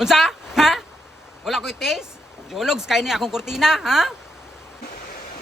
Unsa? Ha? Wala ko'y taste? Jologs kay ni akong kurtina, ha?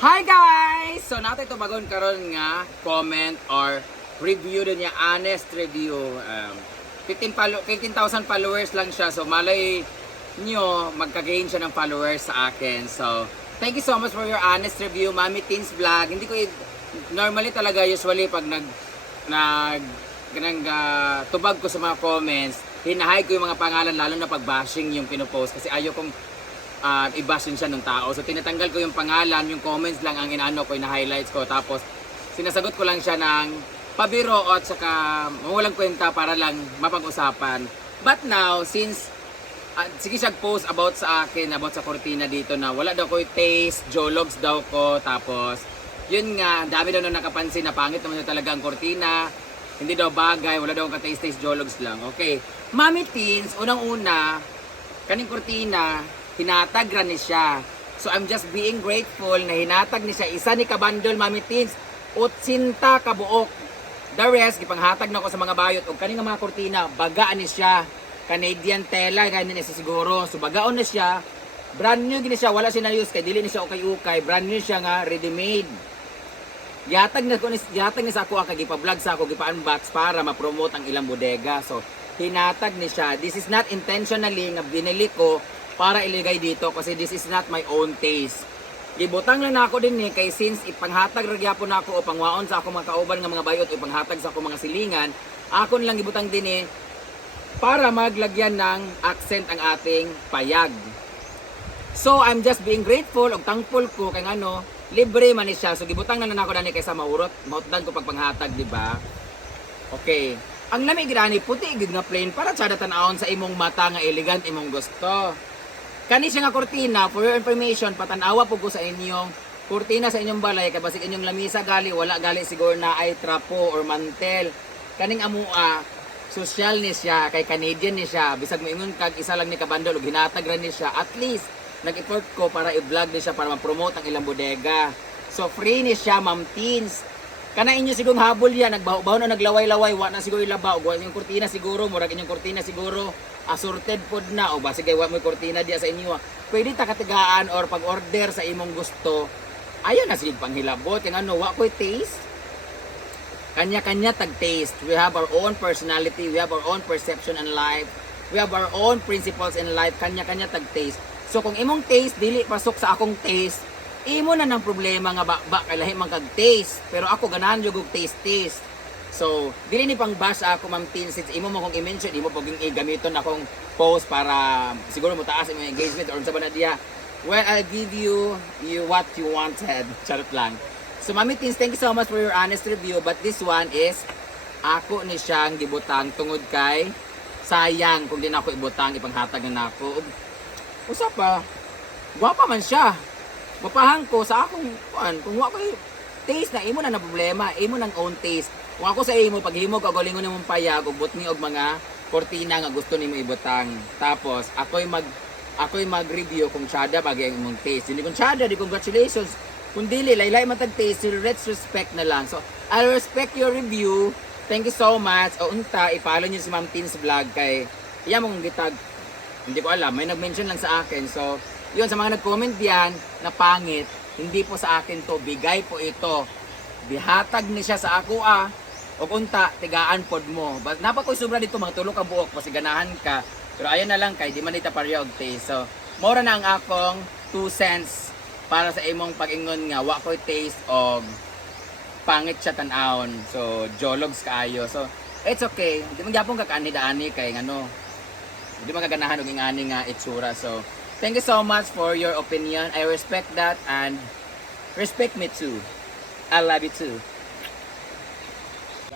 Hi guys! So nato ito bagon karon nga comment or review din niya, honest review. 15,000 followers lang siya. So malay nyo, magka-gain siya ng followers sa akin. So thank you so much for your honest review, Mami Teens Vlog. Hindi ko normally talaga usually pag tubag ko sa mga comments, hinahay ko yung mga pangalan lalo na pag bashing yung pinopost kasi ayaw kong i-bashing siya ng tao. So tinatanggal ko yung pangalan, yung comments lang ang inaano ko, ina-highlights ko. Tapos sinasagot ko lang siya ng pabiro at saka walang kwenta para lang mapag-usapan. But now, since sige siya post about sa akin, about sa kortina dito na wala daw ko taste, jologs daw ko. Tapos yun nga, ang dami daw na nakapansin na pangit naman daw talaga ang kortina. Hindi daw bagay, wala daw ka-taste, jologs lang. Okay, Mami Teens, unang-una, kaning kortina, hinatag ra ni siya. So I'm just being grateful na hinatag ni siya. Isa ni kabandol, Mami Teens, 80 kabuok. The rest, gipanghatag na ko sa mga bayot. O kaning mga kortina, bagaan ni siya. Canadian tela, ganyan niya siguro. So bagaon na siya. Brand new gini siya, wala siya na-use kay dili ni siya ukay-ukay. Brand new siya nga, ready-made. Yatag ni sa ako kay gipa-vlog sa ako, gipa-unbox para ma-promote ang ilang bodega. So hinatag ni siya. This is not intentionally nga binili ko para iligay dito kasi this is not my own taste. Gibutang lang na ako din ni kay since ipanghatag ra gyapon nako o pangwaon sa ako mga kauban nga mga bayot o ipanghatag sa ako mga silingan, ako lang gibutang din ni para maglagyan ng accent ang ating payag. So I'm just being grateful og thankful ko kay ngano libre man ni siya. So gibutang na nako dani kaysa mautdan ko pagpanghatag, di ba? Okay. Ang lamig gani puti gid nga plain para sada tan-awon sa imong mata nga elegant imong gusto. Kani siya nga kortina, for your information, patanawa po ko sa inyong kortina sa inyong balay, kaya basig inyong lamisa gali, wala gali siguro na ay trapo or mantel. Kaning amua, social ni siya, kay Canadian ni siya, bisag mo ingon kag isa lang ni kabandol, ug hinatag ra ni siya, at least, nag-effort ko para i-vlog ni siya para ma-promote ang ilang bodega. So free ni siya, Ma'am Teens. Kana inyo sigurong habol yan, nagbaho na naglaway-laway, wa na siguro ilabaw, wa inyong kortina siguro, murag inyong kortina siguro, assorted pod na, o ba sige, wa mo kortina diya sa inyo. Pwede ta katigaan or pag-order sa imong gusto, ayan na sige panghilabot, yung ano, wa ko'y taste. Kanya-kanya tag-taste. We have our own personality, we have our own perception in life, we have our own principles in life, kanya-kanya tag-taste. So kung imong taste, dili pasok sa akong taste, imo na ng problema nga ba kay lahi man kag taste, pero ako ganahan jud og taste. So dili ni pang bash ako, Ma'am Teens, since imo mo kong i-mention, imo paging gamiton akong post para siguro mo taas imong engagement or unsa ba na diya. Well, I'll give you what you wanted. Charot lang. So Mami Teens, thank you so much for your honest review, but this one is ako ni siyang gibutang tungod kay sayang kung di na ako ibutang ipanghatag na nako. Usa pa, gwapa man siya. Mapahang ko sa akong kuan, kung wa ko taste na imo na problema, imo nang own taste. Kung ako sa imo paghimo ka galingon nimong payag ug butni og mga kortina nga gusto nimo ibutang. Tapos ako'y mag-review kung tsada bagay ang imong taste. Hindi kung tsada, di congratulations. Kung dili laylay matag taste, let's respect na lang. So I'll respect your review. Thank you so much. O unta, i-follow niyo si Ma'am Teens Vlog kay iya mong gitag. Hindi ko alam, may nag-mention lang sa akin. So yun, sa mga nag-comment diyan na pangit, hindi po sa akin to, bigay po ito. Bihatag ni siya sa ako o unta, tigaan pod mo. But napakoy sobra dito, mga tulog ka buok, kasi ganahan ka. Pero ayan na lang kay, di man ita pareho og taste. So, mora na ang akong 2 cents para sa imong pag-ingon nga, wa ko'y taste og pangit siya tan-awon. So, jologs kaayo. So, it's okay. Di man gyapon ka kaani-daani kay ngano. Di man kaganahan og ingani nga itsura. So, thank you so much for your opinion. I respect that and respect me too. I love you too.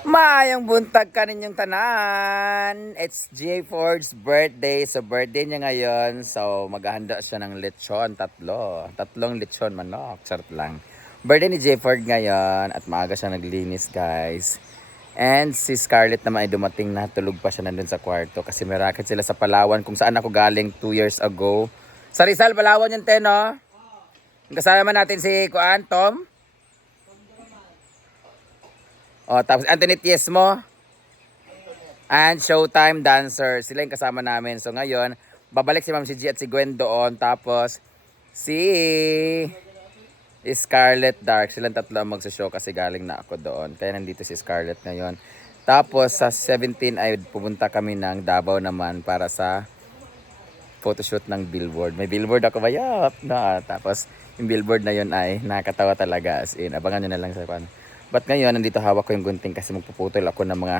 Maayong buntag ka ninyong tanan. It's J Ford's birthday. So birthday niya ngayon. So maghahanda siya ng lechon. Tatlong lechon manok. Charot lang. Birthday ni J Ford ngayon. At maaga siya naglinis, guys. And si Scarlett naman ay dumating na. Tulog pa siya nandun sa kwarto. Kasi may racket sila sa Palawan. Kung saan ako galing 2 years ago. Sa Rizal, Palawan yung no? Kasama natin si Kuan, Tom. O, tapos Anthony Tiesmo. And Showtime Dancer. Sila yung kasama namin. So ngayon, babalik si Ma'am si G at si Gwen doon. Tapos, si Scarlett Dark. Silang tatlo ang magsashow kasi galing na ako doon. Kaya nandito si Scarlett ngayon. Tapos, sa 17 ay pupunta kami ng Davao naman para sa photoshoot ng billboard. May billboard ako bayap na. Tapos, yung billboard na yun ay nakakatawa talaga. As in, abangan nyo na lang sa kwan. But ngayon, nandito hawak ko yung gunting kasi magpuputol ako ng mga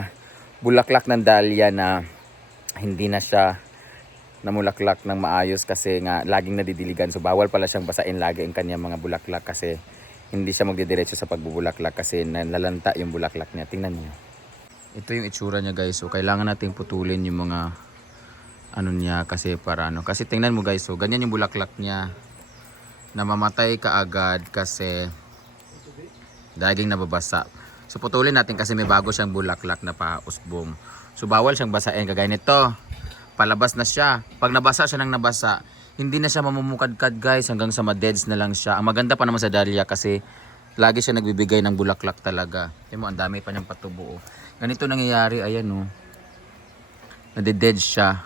bulaklak ng dahlia na hindi na siya namulaklak ng maayos kasi nga laging nadidiligan. So bawal pala siyang basain lagi ang kanyang mga bulaklak kasi hindi siya magdidiretso sa pagbubulaklak kasi nalalanta yung bulaklak niya. Tingnan niyo. Ito yung itsura niya guys. So kailangan nating putulin yung mga ano niya kasi para ano. Kasi tingnan mo guys. So ganyan yung bulaklak niya. Namamatay kaagad kasi daging nababasa. So putulin natin kasi may bago siyang bulaklak na pausbong. So bawal siyang basain kagaya nito. Palabas na siya. Pag nabasa siya ng nabasa, hindi na siya mamumukadkad guys hanggang sa ma-deads na lang siya. Ang maganda pa naman sa dahlia kasi lagi siya nagbibigay ng bulaklak talaga. Tingnan mo, ang dami pa niyang patubo. Oh. Ganito nangyayari, ayan oh. Nade-dead siya.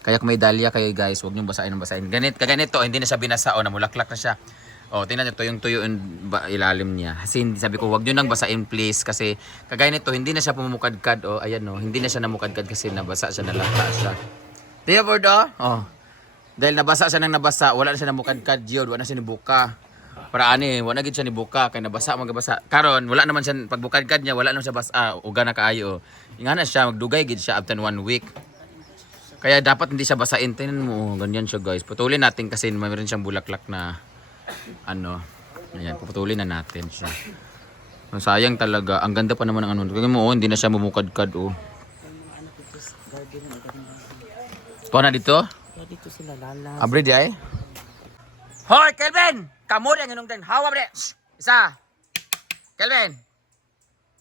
Kaya kung may dahlia kayo guys, huwag niyong basain ng basain. Kaganito, hindi na siya binasa o namulaklak na siya. Oh, tingnan niyo tuyong-tuyo yung ilalim niya. Kasi sabi ko, wag niyo nang basain please kasi kagaya nito hindi na siya pumumukadkad. Oh, ayan oh, hindi na siya namukadkad kasi nabasa siya, nalanta siya. Tiyo board oh. Oh. Dahil nabasa siya ng nabasa, wala na siya namukadkad, yun, wala na siya nibuka. Para ani, wala na gid siya nibuka kay nabasa magabasa. Karon wala naman siya pagbukadkad niya, wala naman siya basa, uga na kaayo. Nga na siya magdugay gid siya after 1 week. Kaya dapat hindi siya basain. Tingnan mo, ganyan siya guys. Putulin natin kasi mayroon siyang bulaklak na ano, ayan, puputulin na natin siya. Ang sayang talaga, ang ganda pa naman ng ano. Kaya mo, hindi na siya mamukadkad, oh. Tuwa na dito? Dito sila lala. Abre di ay? Hoy, Kelvin! Kamu rin yung din. Hawa bre. Isa. Kelvin.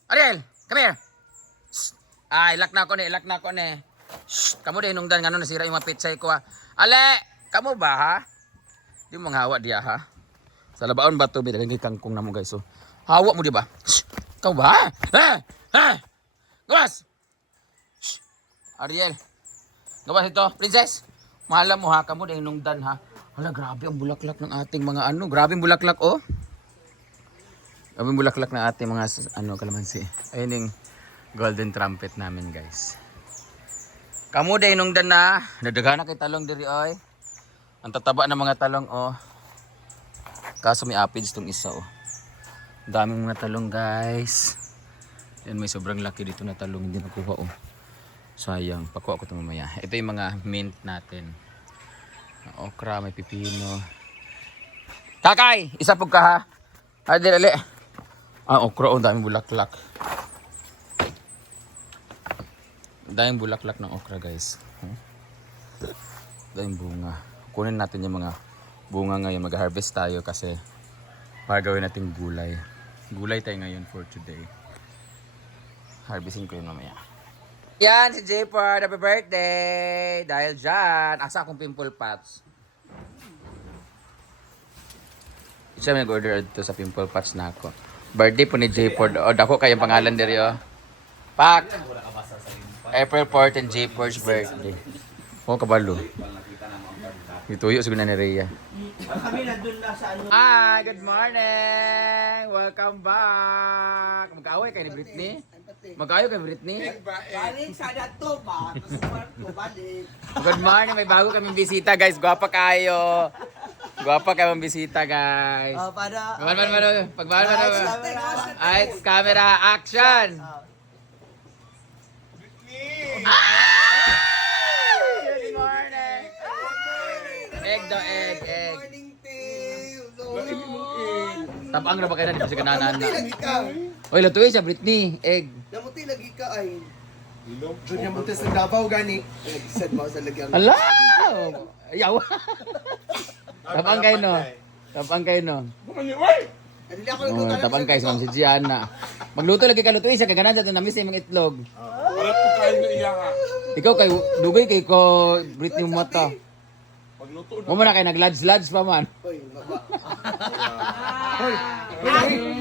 Ariel, come here. Ilak na ako ni. Kamu rin yung din. Ngano nasira yung mga pitsay ko ha. Ale, kamu ba ha? Di mo hawa diya ha? Sa labaon ba ito? May dagang kangkong na mo guys. So, hawa mo di ba? Ikaw ba? Ha? Gawas! Ariel. Gawas ito. Princess. Mahala mo ha. Kamu din nungdan ha. Hala, grabe ang bulaklak ng ating mga ano. Grabe ang bulaklak oh. Grabe ang bulaklak ng ating mga ano kalamansi. Ayun yung golden trumpet namin guys. Kamu din nungdan na. Nadagana kay talong diri oy. Ang tataba ng mga talong oh. Kaso may aphids tong isa oh. Daming mga talong guys. Yan may sobrang laki dito na talong hindi nakuha oh. Sayang, pakuha ko ito mamaya. Ito yung mga mint natin. Okra, may pipino. Kakay! Isa po ka ha. Hadi dali. Okra oh, daming bulaklak. Daming bulaklak ng okra guys. Daming bunga. Kunin natin yung mga bunga ngayon, mag-harvest tayo kasi gagawin natin gulay. Gulay tayo ngayon for today. Harvestin ko yun mamaya. Yan si J-Pod, happy birthday! Dahil dyan, asa akong pimple patch. Siya may nag-order dito sa pimple patch na ako. Birthday po ni J-Pod. O, dako kayong pangalan diri o. Pak! April 14, J-Pod's birthday. O, kabalo. Ituyo siguro na ni Rhea. Hi, good morning! Welcome back! Mag-away kay ni Britney? Mag-away kay Britney? Balik sa dato ba? Balik. Good morning! May bago kaming bisita guys. Gwapa kayo! Gwapa kaming bisita guys. Para... Lights, camera, action! Good morning! Egg daw, egg. Morning, Tail. Tapang na ba kayo na dito sa kananan na? Namuti lagi ka. Oy, lutuin siya, Britney. Egg. Namuti lagi ka ay. Doon yung muti sa Davao gani. Nag-set mo sa lagyan. Hala! Yaw! Tapang kayo no. Hindi ako Oh, tapang kayo sa Ma'am si Gianna. Magluto lagi ka, lutuin siya. Kagana dyan, namis yung mga itlog. Wala po kayo na iya nga. Ikaw kay dugay kay ko Britney mo mata. Pagluto na. Mo man na kay naglads-lads pa man. Hoy, baba.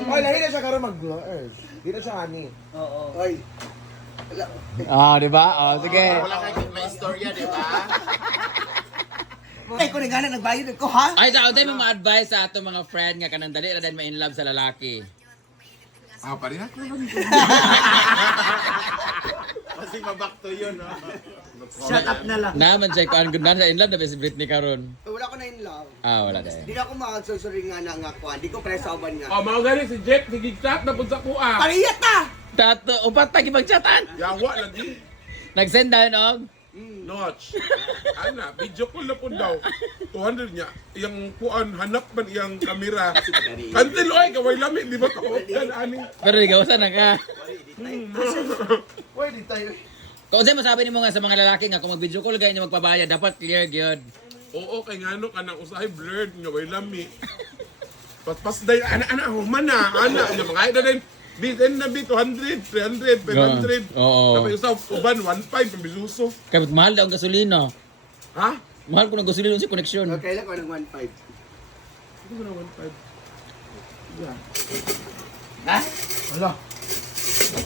Hoy, lahi na siya karon mag-blurge. Di na siya ani. Oo. Hoy. Ah, di ba? Oh, sige. Wala kayo may istorya, di ba? Ay, ko nga nagbayad ko, ha? Ay, sa tayo mga advice sa ato mga friend nga kanang dali ra din ma-in love sa lalaki. Ah, pareha ko lang. Kasi maback to yun, no? Shut up na lang. Naman siya ko ang ganda sa in love na si Britney karon. Wala ko na in love. Ah, wala dahil. Di na ako makagsusuri nga nga kuha. Di ko presawan nga. Oh, mga galing si Jeff, si Gigchat na punta ko ah. Pariyat na! Tato, upat ta gipagchatan. Yawa lagi. Nag-send down og Notch. Ana, video call na po daw. 200 niya. Yang kuan, hanap man iyang kamera. Kantil, oy, gaway lamit. Di ba ko? Yan, ani. pero igawasan na ka. Pwede tayo. Kung sa'yo masabi ni mo nga sa mga lalaki nga kung mag-video call kayo niyo magpabayad, dapat clear gyud. Oo, kay ngano ka nang usahay blurred nga way lami. Paspas day ana human na ana nya mga ida din. Bitin na bi 200, 300, 500. Oo. Tapos usaw uban 1.5 pambisuso. Kaya mahal daw ang gasolina. Ha? Mahal ko ng gasolina sa connection. Okay lang ko ng 1.5. Hindi ko na 1.5. Yeah. Ha? Ala.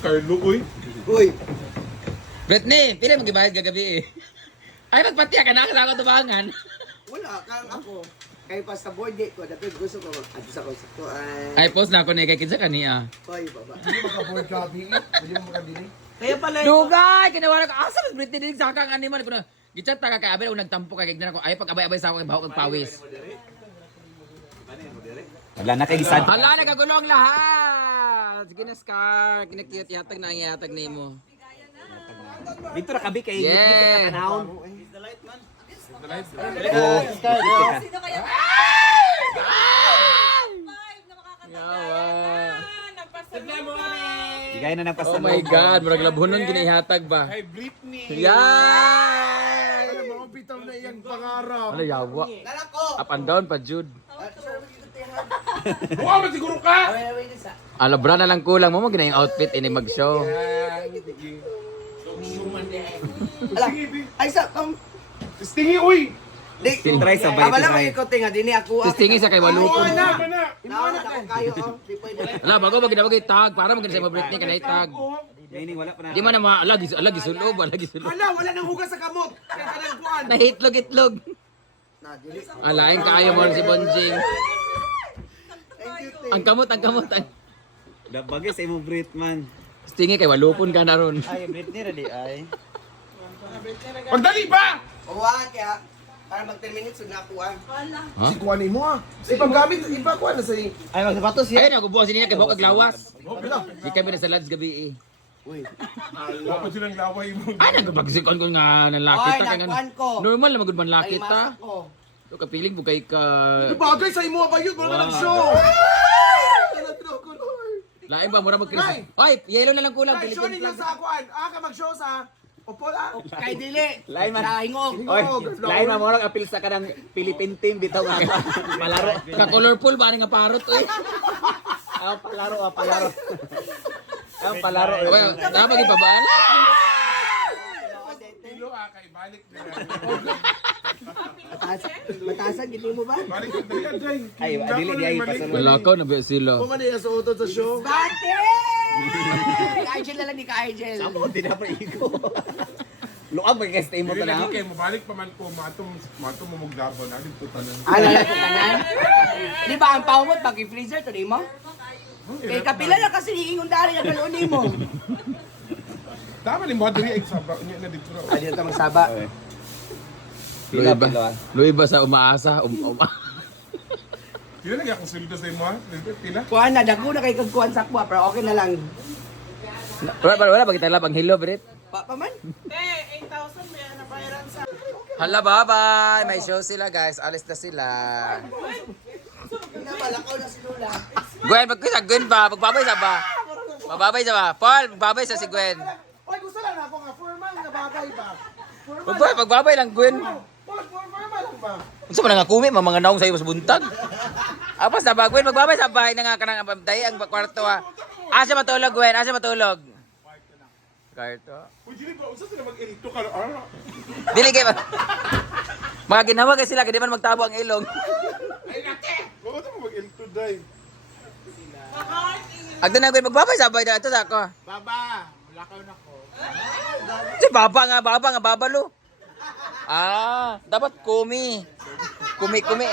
Carlo uy. Uy, Britney, pili mo gibayad kagabi eh. Ay, magpatiya ka na ako tubangan. wala kang ako. Kaya pa sa board date ko, dati gusto ko ato sa konsektuan. Ay, post na ako na kay kinsa kaniya. Hoy, baba. Hindi mo ka-board gabi. Hindi mo makabili. Kaya pala Dugay, kinawala ko. Asa mas Britney din sa kang animal ko na. Gichat ta ka kay abay nagtampo kay gignan ako. Ay pag abay-abay sa ako kay bahog kag pawis. Wala na kay gisad. Hala, nagagulong lahat. Sige na, Scar. Kinakiyat yatag na ang yatag nimo. Dito ra kabi kay Yeah. tanawon. Sino kaya? Sigay na ng Oh my God, murag labhonon ginihatag ba? Hey Britney. Yan! Mga bitaw na iyang pangarap. Ano yawa? Lalako! Up and down pa Jude. Buwa man siguro ka. Alabra na lang kulang mo ginayang outfit ini mag-show. Ala, ay sa Stingy uy. Tintry sabay, Abala tintry. mo ikaw tinga dini ako. Tistingi sa kay walupon. Tama na. Naon ako kayo oh. Di pwede. Ala, bago ba ginawag tag para maganda sa Britney kanay tag. Nini wala pa na. Di man na alagi sulob, alagi sulob. Hala, wala nang hugas sa kamot. Kaya ka nang kuhan. Nahitlog-itlog. Na dili. Alain kaayo mo si Bonjing. Thank you. Ang kamot, ang kamot. Dabagay sa imong Britman. Tistingi kay walupon ka na ron. Ay, Britney ra di ay. Pagdali ba? Uwa kaya para mag 10 minutes na kuan. Ha? Si kuhanin mo ah. Ipaggamit, ipakuha na sa Ay, magsapatos Ay, nagubuha sila kay Bawag Aglawas. Di kami na sa lads gabi eh. Wala pa silang laway mo. Ay, nagpagsikon ko nga ng lakit Oy, ta. nagkuhan ko. Normal na magud man Ay lakit ta. masak ko. So kapiling mo kay ka... Bagay sa imo ba yun? Wala ka nag-show. Lain ba, mura mag-Chris. Ay, yellow na lang kulang. Ay, show Philippine ninyo flag. sa kuhan. Ah, ka mag-show sa... Opol ah. Kay dili. Lain man. Nahingog. Oy, lain man mo lang apil sa kanang Philippine team bitaw nga pa. Palaro. Ka-colorful ba nga parot eh. Ah, palaro, palaro. Ah, palaro. Well, dapat ipabaan. Tilo kay balik na. Matasan gini mo ba? Balik na dali dai. Ay, dili di ay pasalon. Wala ko, nabi sila. Kung ano yung sa utod sa show. Bate! Ka-Angel na lang ni Ka-Angel. Amo di na pa igo. Luag ba kay stay mo Dili tanaw? lagi kay mabalik pa man ko matong mo magdabon adin to tanan. Ala na tanan. Di ba ang pawmot pag freezer to di mo? Kay kapila na kasi hiingon dari na kaluon mo. Tama ni mo diri ay sabra nya na dito. Ali ta magsaba. Pila ba? pila. Luy ba sa umaasa? Pila lagi ako sulod sa imo ha? Pila? Kuan na dako na kay kagkuan sakwa pero okay na lang. Wala ba kita labang hello, Brit? Pa man. Hala, bye-bye! May show sila, guys. Alis na sila. Nabalakaw na si Lula. Gwen, magkisa Gwen ba? Magbabay sa ba? Magbabay sa ba? Paul, magbabay sa si Gwen. Oy, gusto lang ako nga. Formal nga bagay ba? Magbabay lang, Gwen. Formal lang ba? Gusto mo na nga kumi, mga naong sa'yo mas buntag. Apas na ba, Gwen? Magbabay sa bahay na nga ka ng day ang kwarto, ha? Asa matulog, Gwen? Asa matulog? Kwarto. Uy, dili ba unsa sila mag-elito ka? Ah. Dili kayo. Mga ginawa kasi sila, kaya di man magtabo ang ilong. Bakit mo mag-elito dai? Agda na, Gwen, magbabay sa bahay na ito sa ako. Baba, lakaw na ko. Si baba nga, babalo. Ah, dapat kumi. Kumi-kumi.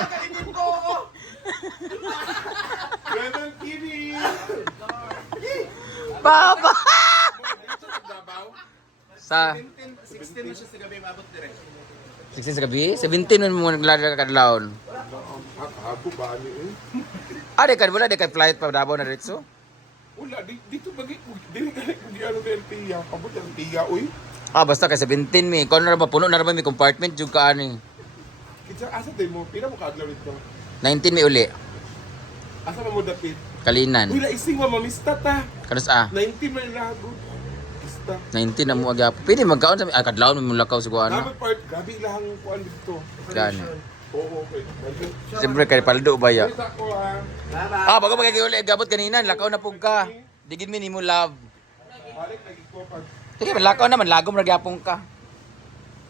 Ganun, Kini. Baba! Sa 16 na siya sa gabi, maabot dire. 16 sa gabi? 17 man mo naglalaro ka kadlawon. Ako ba ani eh? Ah, di ka wala di ka flight pa Davao na diretso. Wala, dito bagi dili ka di ano del tiya, pabot ang tiya uy. Ah, basta kay 17 mi. Kung na ba puno na ba mi compartment jud ka ani. Kitsa asa day mo, pila mo kaadlaw dito? 19 mi uli. Asa mo dapit? Kalinan. Wala ising mo mamista ta. Kanus ah. 19 man lago. Mista. 19 na mo agap. Pwede magkaon sa kadlawon mo lakaw siguro ano. Naman part, gabi lang kuan dito. Gani. Oo, okay. Siyempre kay paldo ba ya? Isa ko ha. Ah, bago magiuli gabot kanina, lakaw na pug ka. Digid mi nimo love. Balik lagi ko pag Sige, lakaw naman lagom ra gyapon ka.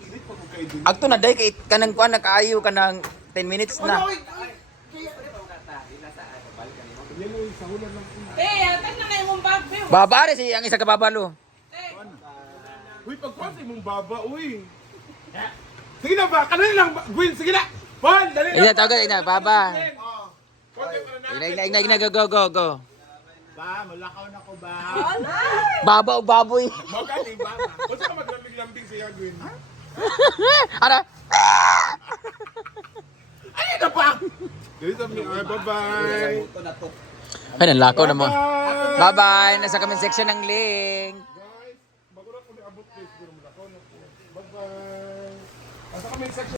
ilit pa ko kay dun. Agto na day kay kanang kuan nakaayo ka ng 10 minutes na. Yan mo sa hulan lang. atan na kayo mong bag. Babare si ang isa ka babalo. Uy, pagkuhan sa imong baba, uy. Sige na ba? Kanina lang ba? Gwen, sige na. Paul, dali na. Ina tawag ina baba. Konti pa na Ina go go. Ba, malakaw na ko ba? Baba o baboy. Magaling ba? Basta ka maglamig-lambing siya, Gwen. Ara. Ay, na pa! Dali sa mga, bye-bye. Ay, nalakaw na mo. Bye! Bye-bye. Nasa comment section ng link. Guys, bago na ko ni abot, guys. Bye-bye. Asa kami section.